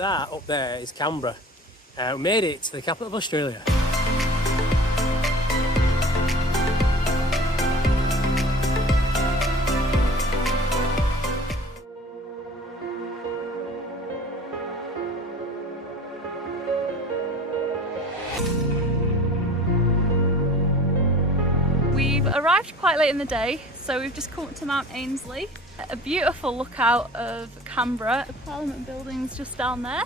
That up there is Canberra. We made it to the capital of Australia. We've arrived quite late in the day, so we've just come up to Mount Ainslie. A beautiful lookout of Canberra. The Parliament building's just down there.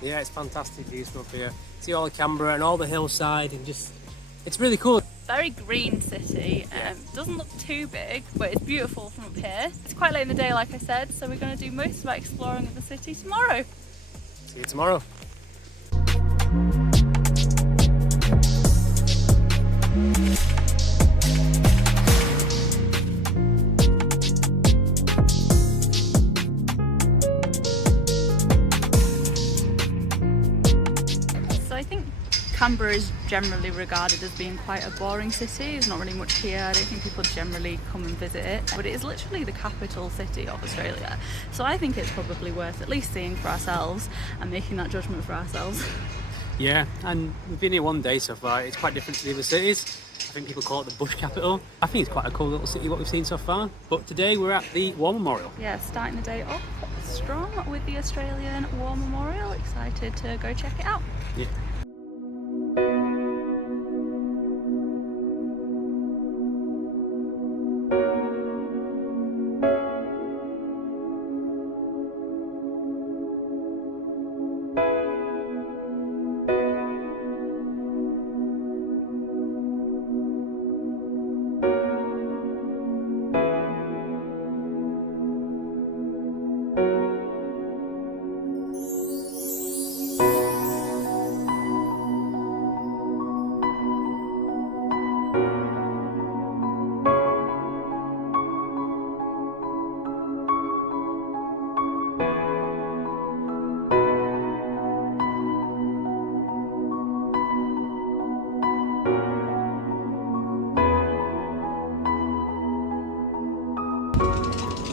Yeah, it's fantastic views from up here. See all of Canberra and all the hillside, and just, it's really cool. Very green city. Doesn't look too big, but it's beautiful from up here. It's quite late in the day, like I said, so we're going to do most of our exploring of the city tomorrow. See you tomorrow. Canberra is generally regarded as being quite a boring city. There's not really much here. I don't think people generally come and visit it, but it is literally the capital city of Australia. So I think it's probably worth at least seeing for ourselves and making that judgment for ourselves. Yeah, and we've been here one day so far. It's quite different to the other cities. I think people call it the bush capital. I think it's quite a cool little city what we've seen so far. But today we're at the War Memorial. Yeah, starting the day off strong with the Australian War Memorial. Excited to go check it out. Yeah.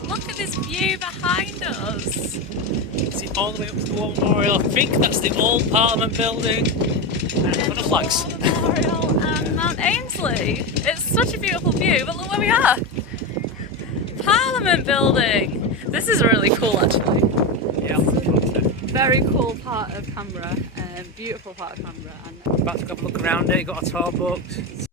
Look at this view behind us. See all the way up to the War Memorial. I think that's the old Parliament building. And for the flags. War Memorial and Mount Ainslie. It's such a beautiful view, but look where we are. Parliament building. This is really cool actually. Yeah, very cool part of Canberra. Beautiful part of Canberra. And about to go have a look around it. Got a tour booked.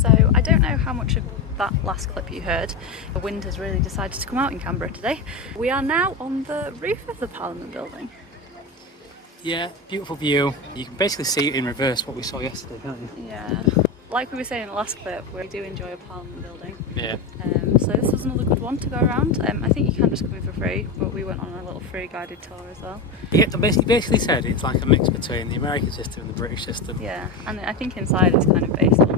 so I don't know how much of that last clip you heard. The wind has really decided to come out in Canberra today. We are now on the roof of the Parliament building. Yeah, beautiful view. You can basically see it in reverse what we saw yesterday, can't you? Yeah. Like we were saying in the last clip, we do enjoy a Parliament building. Yeah. So this was another good one to go around. I think you can just come in for free, but we went on a little free guided tour as well. Yeah, basically said it's like a mix between the American system and the British system. Yeah, and I think inside it's kind of based on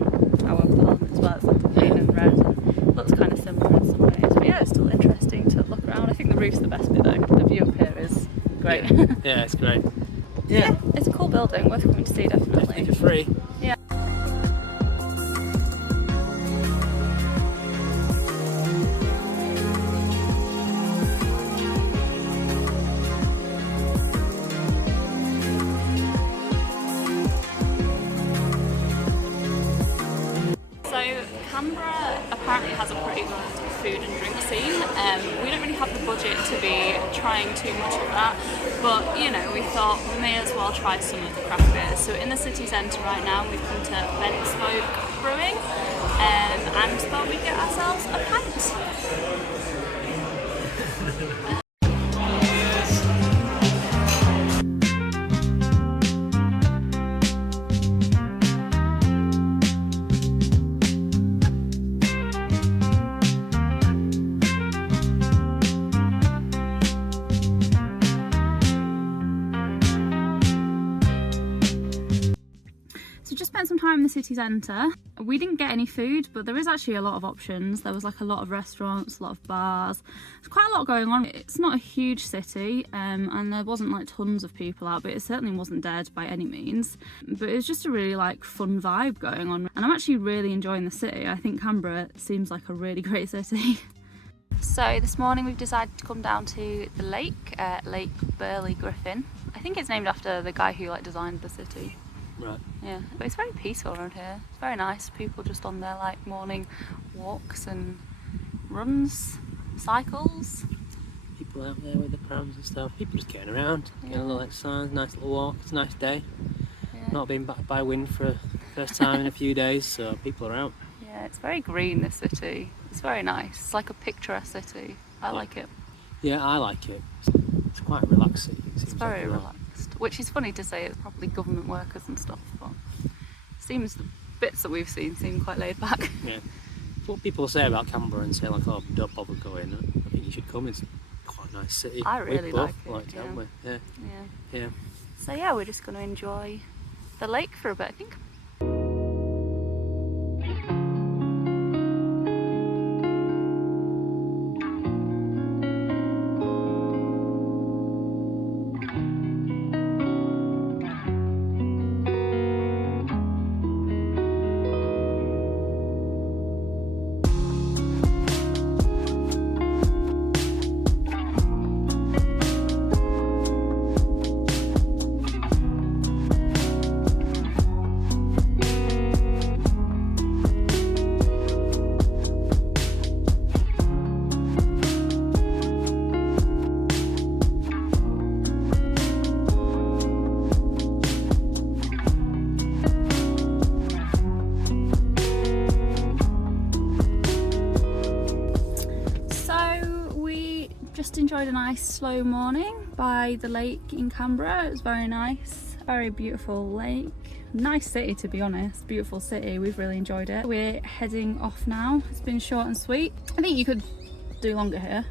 our Parliament as well. It's like green and red and looks kind of similar in some ways. But yeah, it's still interesting to look around. I think the roof's the best bit though. The view up here is great. Yeah, it's great. Yeah, it's a cool building, worth coming to see definitely. Definitely for free. Yeah. Canberra apparently has a pretty good food and drink scene. We don't really have the budget to be trying too much of that, but you know, we thought we may as well try some of the craft beers. So in the city centre right now, we've come to Bent Spoke Brewing and thought we'd get ourselves a pint. time in the city centre. We didn't get any food, but there is actually a lot of options. There was like a lot of restaurants, a lot of bars. There's quite a lot going on. It's not a huge city, and there wasn't like tons of people out, but it certainly wasn't dead by any means. But it was just a really like fun vibe going on, and I'm actually really enjoying the city. I think Canberra seems like a really great city. So this morning we've decided to come down to the lake, Lake Burley Griffin. I think it's named after the guy who like designed the city. Right. Yeah, but it's very peaceful around here. It's very nice. People just on their like morning walks and runs, cycles. People out there with the prams and stuff. People just getting around, getting a little exercise, nice little walk. It's a nice day. Yeah. Not being backed by wind for the first time in a few days, so people are out. Yeah, it's very green, this city. It's very nice. It's like a picturesque city. I like it. Yeah, I like it. It's quite relaxing. It's very relaxed. Which is funny to say, it's probably government workers and stuff, but it seems the bits that we've seen seem quite laid back. Yeah. What people say about Canberra and say like, oh, don't bother going. I think you should come. It's quite a nice city. I really like it. Liked it, haven't we? Yeah. Yeah. So yeah, we're just going to enjoy the lake for a bit, I think. Just enjoyed a nice slow morning by the lake in Canberra. It was very nice, very beautiful lake, nice city to be honest, beautiful city. We've really enjoyed it. We're heading off now. It's been short and sweet. I think you could do longer here.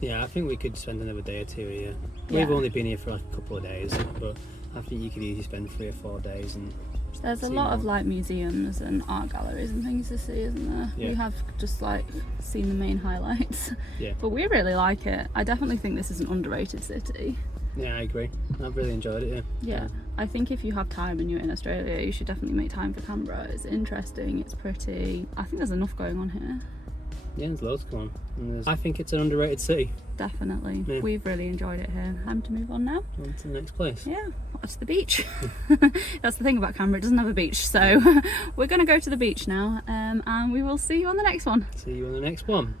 Yeah, I think we could spend another day or two here. Yeah. We've only been here for like a couple of days, but I think you could easily spend 3 or 4 days. And there's a lot of like museums and art galleries and things to see, isn't there? Yeah. We have just like seen the main highlights. Yeah. But we really like it. I definitely think this is an underrated city. Yeah, I agree. I've really enjoyed it. Yeah. I think if you have time and you're in Australia, you should definitely make time for Canberra. It's interesting, it's pretty. I think there's enough going on here. Yeah, there's loads going on. I think it's an underrated city. Definitely. Yeah. We've really enjoyed it here. Time to move on now. On to the next place. Yeah, to the beach. That's the thing about Canberra, it doesn't have a beach. So we're going to go to the beach now, and we will see you on the next one. See you on the next one.